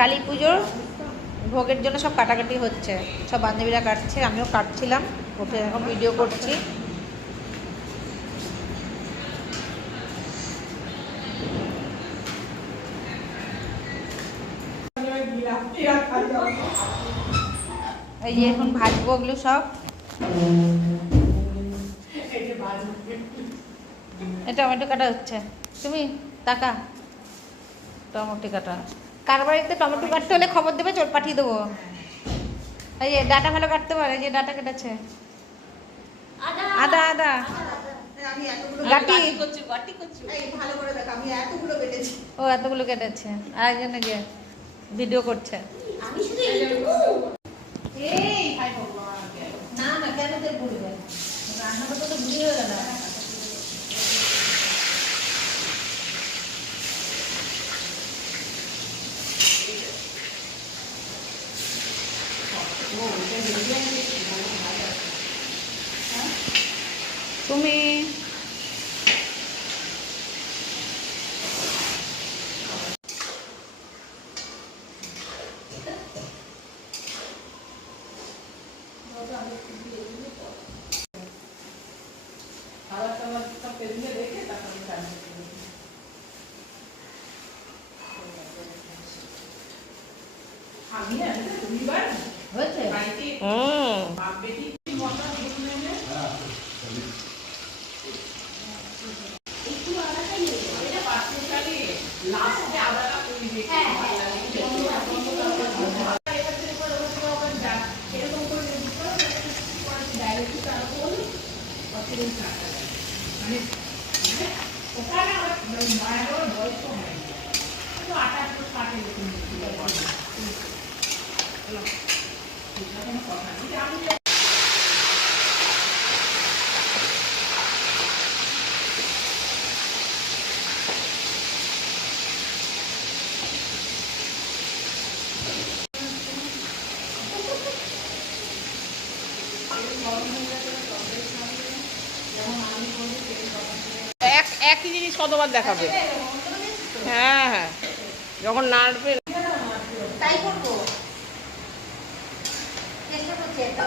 কালী পুজোর ভোগের জন্য সব কাটাকাটি হচ্ছে, সব বান্ধবীরা কাটছে, আমিও কাটছিলাম, ওকে এখন ভিডিও করছি। এই যে এখন ভাজবো ওগুলো সব। টমেটো কাটা হচ্ছে, তুমি টাকা টমেটো কাটা। কার বাড়িতে টমেটো কাটতে হলে খবর দেবে, চোট পাঠিয়ে দেবো। এই যে ডাটা ভালো কাটতে পারে, এই যে ডাটা কেটেছে। আদা আদা গাটি ও এতগুলো কেটেছে, আরেকজন যে ভিডিও করছে। না না কেন বলবে, রান্না করতে তো ভুলে হয়ে গেল। তুমি একই জিনিস কতবার দেখাবে? হ্যাঁ হ্যাঁ, যখন নাড়বে তাই করবো, চেষ্টা করছি একটা